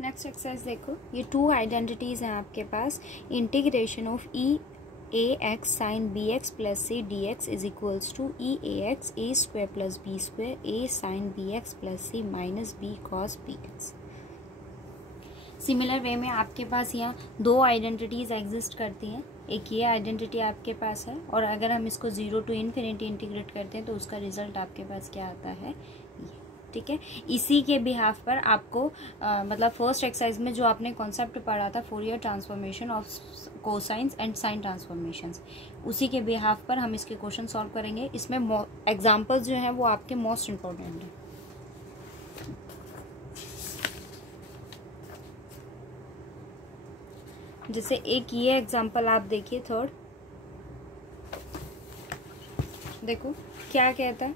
Next exercise देखो, ये to identities हैं आपके पास। Integration of e a x sine b x plus c d x is equals to e a x a square plus b square a sine b x plus c minus b cos b x. Similar way में आपके पास यहाँ दो identities exist करती हैं। एक ये identity आपके पास है, और अगर हम इसको 0 to इन्फिनिटी इंटीग्रेट करते हैं तो उसका रिजल्ट आपके पास क्या आता है, ये। ठीक है, इसी के बिहाफ पर आपको मतलब फर्स्ट एक्सरसाइज में जो आपने कॉन्सेप्ट पढ़ा था Fourier transformation of cosines and sine transformations, उसी के बिहाफ पर हम इसके क्वेश्चन सॉल्व करेंगे। इसमें एग्जांपल्स जो हैं वो आपके मोस्ट इम्पोर्टेंट हैं। जैसे एक ये एग्जांपल आप देखिए, थर्ड, देखो क्या कहता है,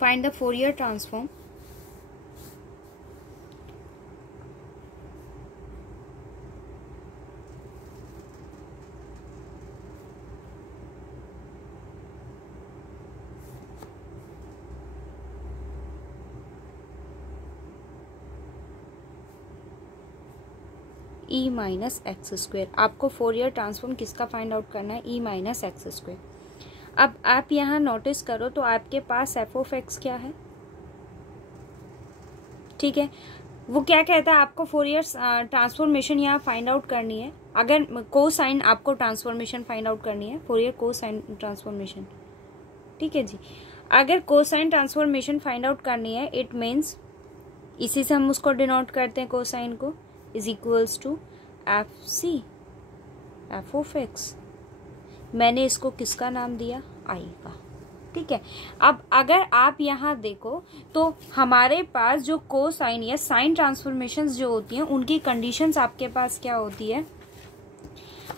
find the Fourier transform E minus x square. आपको फोरियर ट्रांसफॉर्म किसका फाइंड आउट करना है, ई माइनस एक्स स्क्वायर। अब आप यहाँ नोटिस करो तो आपके पास एफ ऑफ एक्स क्या है, ठीक है। वो क्या कहता है, आपको फोरियर ट्रांसफॉर्मेशन यहाँ फाइंड आउट करनी है। अगर कोसाइन आपको ट्रांसफॉर्मेशन फाइंड आउट करनी है, फोरियर कोसाइन ट्रांसफॉर्मेशन, ठीक है जी। अगर कोसाइन ट्रांसफॉर्मेशन फाइंड आउट करनी है, इट मीन्स इसी से हम उसको डिनोट करते हैं, कोसाइन को, is equals to F C F of X. मैंने इसको किसका नाम दिया, आई का, ठीक है। अब अगर आप यहाँ देखो तो हमारे पास जो कोसाइन या साइन ट्रांसफॉर्मेशंस जो होती हैं उनकी कंडीशंस आपके पास क्या होती है,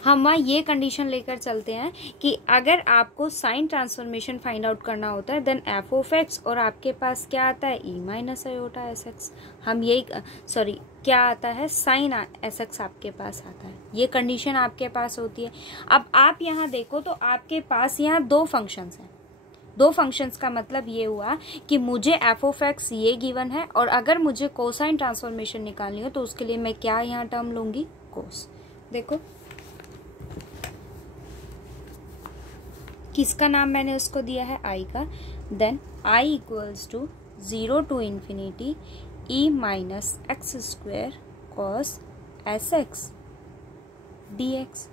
हम वहाँ ये कंडीशन लेकर चलते हैं कि अगर आपको साइन ट्रांसफॉर्मेशन फाइंड आउट करना होता है देन एफ ऑफ एक्स, और आपके पास क्या आता है, E minus iota S x. हम यही क्या आता है, साइन एस एक्स आपके पास आता है। ये कंडीशन आपके पास होती है। अब आप यहाँ देखो तो आपके पास यहाँ दो फंक्शंस हैं। दो फंक्शंस का मतलब ये हुआ कि मुझे एफ ऑफ एक्स ये गिवन है, और अगर मुझे कोसाइन ट्रांसफॉर्मेशन निकालनी हो तो उसके लिए मैं क्या यहाँ टर्म लूंगी, कोस। देखो किसका नाम मैंने उसको दिया है, आई का। Then I equals to 0 to infinity E minus x square cos S X D x,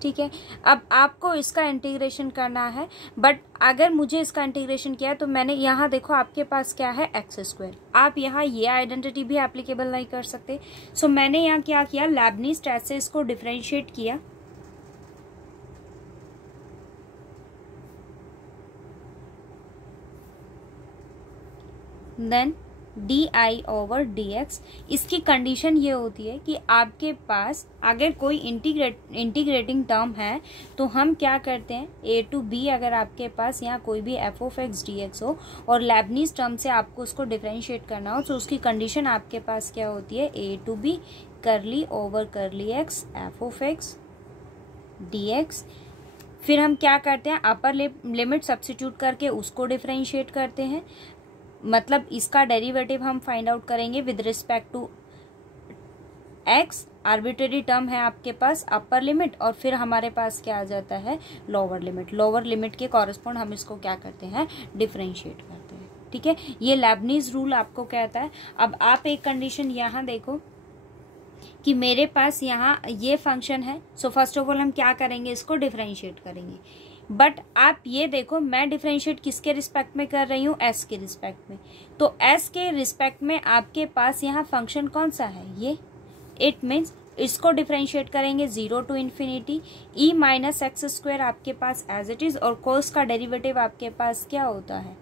ठीक है। अब आपको इसका इंटीग्रेशन करना है, बट अगर मुझे इसका इंटीग्रेशन किया है तो मैंने यहाँ देखो आपके पास क्या है, एक्स स्क्वायर। आप यहाँ ये आइडेंटिटी भी एप्लीकेबल नहीं कर सकते। सो मैंने यहाँ क्या किया, लेबनीज टेस्ट से इसको डिफरेंशिएट किया। देन डी आई ओवर डी एक्स। इसकी कंडीशन ये होती है कि आपके पास अगर कोई इंटीग्रेटिंग टर्म है तो हम क्या करते हैं, ए टू बी, अगर आपके पास यहाँ कोई भी F of x D x हो और लेबनीज टर्म से आपको उसको डिफरेंशिएट करना हो, तो उसकी कंडीशन आपके पास क्या होती है, a to b curly over curly x f of x D x. फिर हम क्या करते हैं, अपर लिमिट सब्स्टिट्यूट करके उसको डिफरेंशिएट करते हैं। मतलब इसका डेरिवेटिव हम फाइंड आउट करेंगे with respect to X. Arbitrary term है आपके पास अपर लिमिट, और फिर हमारे पास क्या आ जाता है, लोअर लिमिट। लोअर लिमिट के कॉरेस्पॉन्ड हम इसको क्या करते हैं, डिफरेंशिएट करते हैं, ठीक है। ये लेबनीज रूल आपको कहता है। अब आप एक कंडीशन यहाँ देखो कि मेरे पास यहाँ ये फंक्शन है। सो फर्स्ट ऑफ ऑल हम क्या करेंगे, इसको डिफरेंशिएट करेंगे। बट आप ये देखो मैं डिफरेंशिएट किसके रिस्पेक्ट में कर रही हूँ, एस के रिस्पेक्ट में। तो एस के रिस्पेक्ट में आपके पास यहाँ फंक्शन कौन सा है, ये। इट मीन्स इसको डिफरेंशिएट करेंगे 0 to infinity E minus x square आपके पास एज इट इज, और कोस का डेरिवेटिव आपके पास क्या होता है,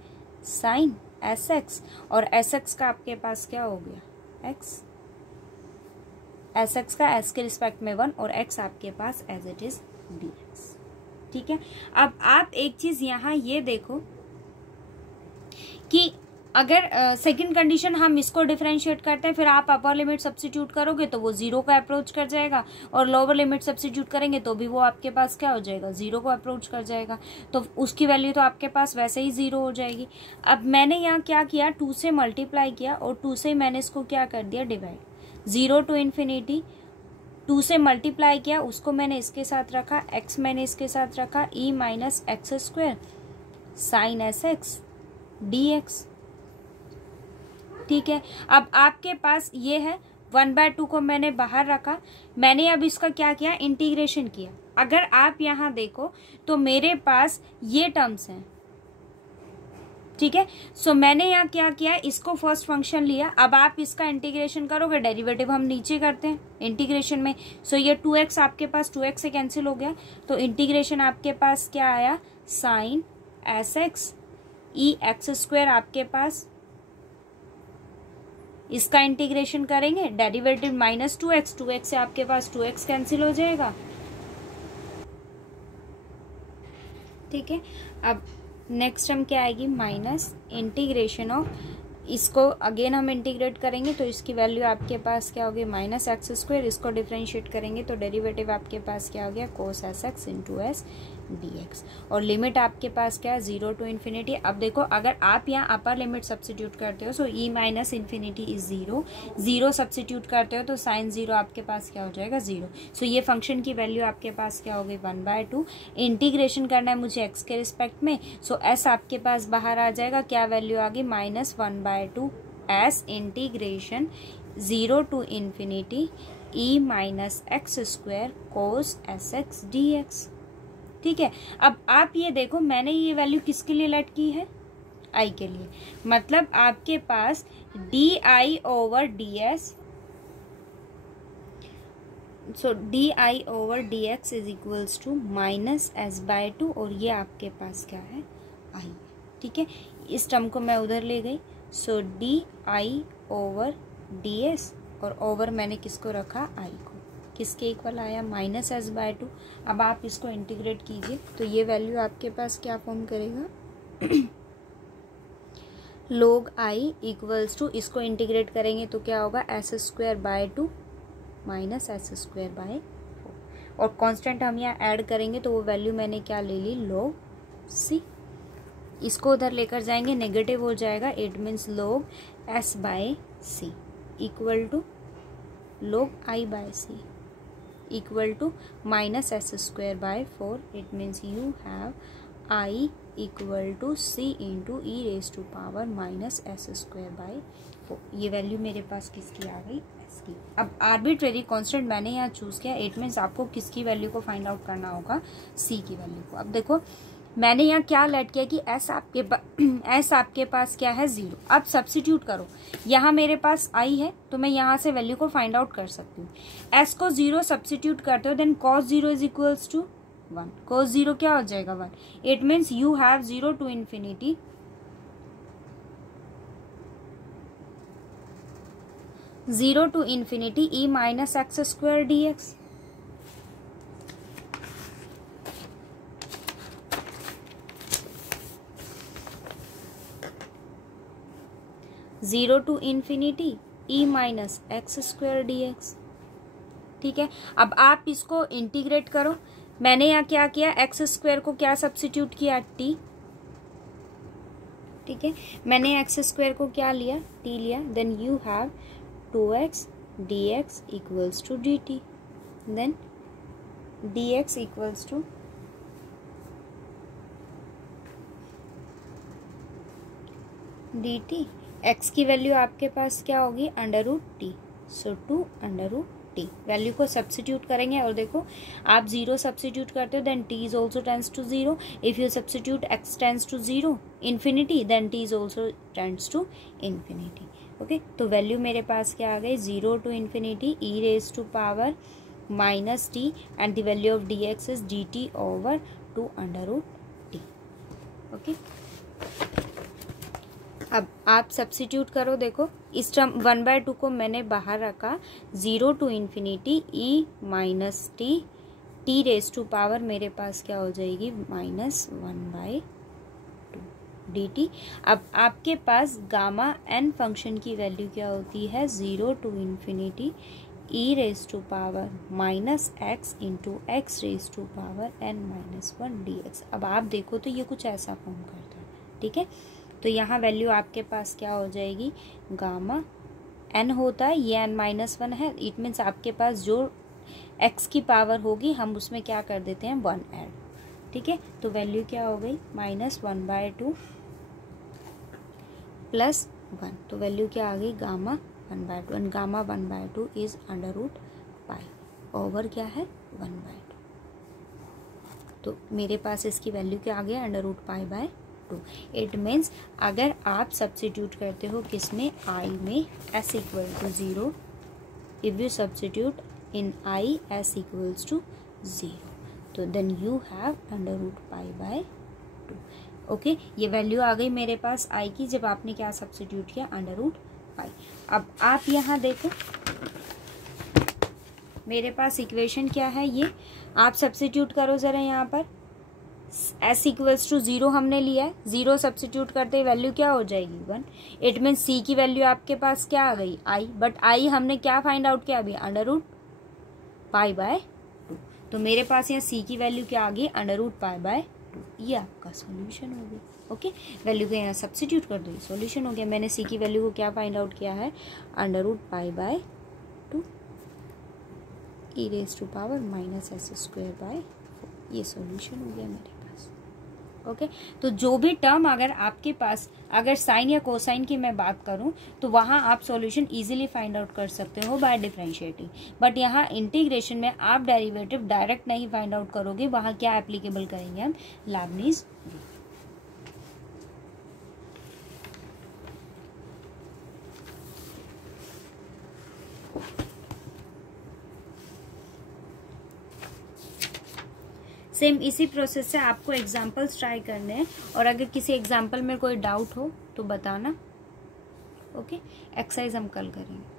साइन एस एक्स, और एस एक्स का आपके पास क्या हो गया, एक्स। एस एक्स का एस के रिस्पेक्ट में 1 और एक्स आपके पास as it is d x, ठीक है। अब आप एक चीज यहाँ ये देखो कि अगर सेकंड कंडीशन हम इसको डिफरेंशिएट करते हैं, फिर आप अपर लिमिट सब्स्टिट्यूट करोगे तो वो 0 को अप्रोच कर जाएगा, और लोअर लिमिट सब्स्टिट्यूट करेंगे तो भी वो आपके पास क्या हो जाएगा, 0 को अप्रोच कर जाएगा। तो उसकी वैल्यू तो आपके पास वैसे ही 0 हो जाएगी। अब मैंने यहाँ क्या किया, 2 से मल्टीप्लाई किया और 2 से मैंने इसको क्या कर दिया, डिवाइड। 0 टू इन्फिनिटी 2 से मल्टीप्लाई किया, उसको मैंने इसके साथ रखा, x मैंने इसके साथ रखा, e minus x square sine s X D x. ठीक है, अब आपके पास ये है, 1/2 को मैंने बाहर रखा, मैंने अब इसका क्या किया, इंटीग्रेशन किया। अगर आप यहाँ देखो तो मेरे पास ये टर्म्स हैं। ठीक है, सो मैंने यहाँ क्या किया, इसको फर्स्ट फंक्शन लिया। अब आप इसका इंटीग्रेशन करोगे, डेरिवेटिव हम नीचे करते हैं इंटीग्रेशन में। सो ये 2x आपके पास 2x से कैंसिल हो गया, तो इंटीग्रेशन आपके पास क्या आया, साइन एस एक्स ई एक्स स्क्वायर आपके पास, इसका इंटीग्रेशन करेंगे, डेरिवेटिव माइनस 2x, 2x से आपके पास 2x कैंसिल हो जाएगा। ठीक है, अब नेक्स्ट टर्म क्या आएगी, माइनस इंटीग्रेशन ऑफ, इसको अगेन हम इंटीग्रेट करेंगे तो इसकी वैल्यू आपके पास क्या होगी, माइनस एक्स स्क्वायर। इसको डिफरेंशिएट करेंगे तो डेरिवेटिव आपके पास क्या हो गया, cos S x into s d x. और लिमिट आपके पास क्या है, 0 टू इन्फिनिटी। अब देखो, अगर आप यहाँ अपर लिमिट सब्स्टिट्यूट करते हो, सो E minus infinity is 0, 0 substitute करते हो तो साइन 0 आपके पास क्या हो जाएगा, 0। सो ये फंक्शन की वैल्यू आपके पास क्या होगी, 1/2। इंटीग्रेशन करना है मुझे एक्स के रिस्पेक्ट में, सो एस आपके पास बाहर आ जाएगा, क्या वैल्यू आ गई, minus 1/2 S integration 0 to infinity E minus x square cos S X D x. ठीक है, अब आप ये देखो, मैंने ये वैल्यू किसके लिए लेट की है, आई के लिए, मतलब आपके पास d I over d s, so d I over D x is equals to minus s/2, और ये आपके पास क्या है, आई। ठीक है, इस टर्म को मैं उधर ले गई, सो डी आई ओवर डी एस, और ओवर मैंने किसको रखा, आई को, किसके इक्वल आया, माइनस s/2। अब आप इसको इंटीग्रेट कीजिए तो ये वैल्यू आपके पास क्या फॉर्म करेगा, log i इक्वल्स टू, इसको इंटीग्रेट करेंगे तो क्या होगा, s²/2 माइनस s²/4, और कांस्टेंट हम यहाँ ऐड करेंगे तो वो वैल्यू मैंने क्या ले ली, log c। इसको उधर लेकर जाएंगे, नेगेटिव हो जाएगा, it means log s/c equal to log i/c equal to minus s²/4. It means you have I equal to c into e raised to power minus s²/4। ये वैल्यू मेरे पास किसकी आ गई, s की। अब आर्बिट्रेरी कांस्टेंट मैंने यहाँ choose किया, it means आपको किसकी वैल्यू को फाइंड आउट करना होगा, c की वैल्यू को। अब देखो मैंने यहाँ क्या लेट किया कि s आपके पास क्या है, 0। अब सब्स्टिट्यूट करो, यहाँ मेरे पास i है तो मैं यहाँ से वैल्यू को फाइंड आउट कर सकती हूँ। s को 0 सब्स्टिट्यूट करते हो, then cos 0 is equals to 1, cos 0 क्या हो जाएगा, 1। It means you have 0 to infinity 0 to infinity e minus x square D X. 0 to infinity e minus x square D x. ठीक है, अब आप इसको इंटीग्रेट करो, मैंने यहाँ क्या किया, एक्स स्क्वायर को क्या सब्स्टिट्यूट किया, t। ठीक है, मैंने एक्स स्क्वायर को क्या लिया, t लिया, then you have 2x dx equals to dt, then dx equals to dt। x की वैल्यू आपके पास क्या होगी, √t, सो 2√t। वैल्यू को सब्स्टिट्यूट करेंगे और देखो आप 0 सब्स्टिट्यूट करते हो, then t is also tends to 0। If you substitute x tends to 0 infinity, then t is also tends to infinity. Okay, तो वैल्यू मेरे पास क्या आ गई, 0 to infinity e raise to power minus t, and the value of dx is dt over 2√t। Okay, अब आप substitute करो, देखो इस टर्म 1/2 को मैंने बाहर रखा, 0 to infinity e minus T, T raise to power मेरे पास क्या हो जाएगी, -1/2। dt। अब आपके पास गामा n फंक्शन की वैल्यू क्या होती है, 0 to infinity e raise to power minus x into X raise to power n minus 1 dx। अब आप देखो तो ये कुछ ऐसा फॉर्म करता है, ठीक है। तो यहाँ वैल्यू आपके पास क्या हो जाएगी, गामा n होता है, ये n माइनस 1 है, इट मीन्स आपके पास जो x की पावर होगी हम उसमें क्या कर देते हैं 1 ऐड, ठीक है। तो वैल्यू क्या हो गई -1/2 प्लस 1, तो वैल्यू क्या आ गई gamma 1/2, and gamma 1/2 is √π over क्या है 1/2। तो मेरे पास इसकी वैल्यू क्या आ गया √π/2। इट मीन्स अगर आप सब्सिट्यूट करते हो किसमें, i में s equal to 0, if you substitute in i s equals to 0, तो देन यू हैव √π/2। ओके, ये वैल्यू आ गई मेरे पास i की, जब आपने क्या सब्सिट्यूट किया √π। अब आप यहाँ देखो मेरे पास इक्वेशन क्या है, ये आप सब्सिट्यूट करो ज़रा यहाँ पर, s इक्वल्स टू 0 हमने लिया है, 0 सब्सिट्यूट करते ही वैल्यू क्या हो जाएगी 1। इट मीन्स c की वैल्यू आपके पास क्या आ गई i, बट i हमने क्या फाइंड आउट किया अभी √π/2। तो मेरे पास यहाँ c की वैल्यू क्या आ गई √π/2, ये आपका सॉल्यूशन हो गया। ओके, वैल्यू को यहाँ सब्सिट्यूट कर दो, सॉल्यूशन हो गया। मैंने c की वैल्यू को क्या फाइंड आउट किया है √π/2 e raise to power -s²/4, ये सॉल्यूशन हो गया मेरे पास। ओके, तो जो भी टर्म अगर आपके पास अगर साइन या कोसाइन की मैं बात करूं तो वहां आप सॉल्यूशन इजीली फाइंड आउट कर सकते हो बाय डिफरेंशिएटिंग, बट यहाँ इंटीग्रेशन में आप डेरिवेटिव डायरेक्ट नहीं फाइंड आउट करोगे, वहां क्या एप्लीकेबल करेंगे हम, लेबनीज रूल। सेम इसी प्रोसेस से आपको एग्जाम्पल्स ट्राई करने हैं, और अगर किसी एग्जाम्पल में कोई डाउट हो तो बताना। ओके, एक्सरसाइज हम कल करेंगे।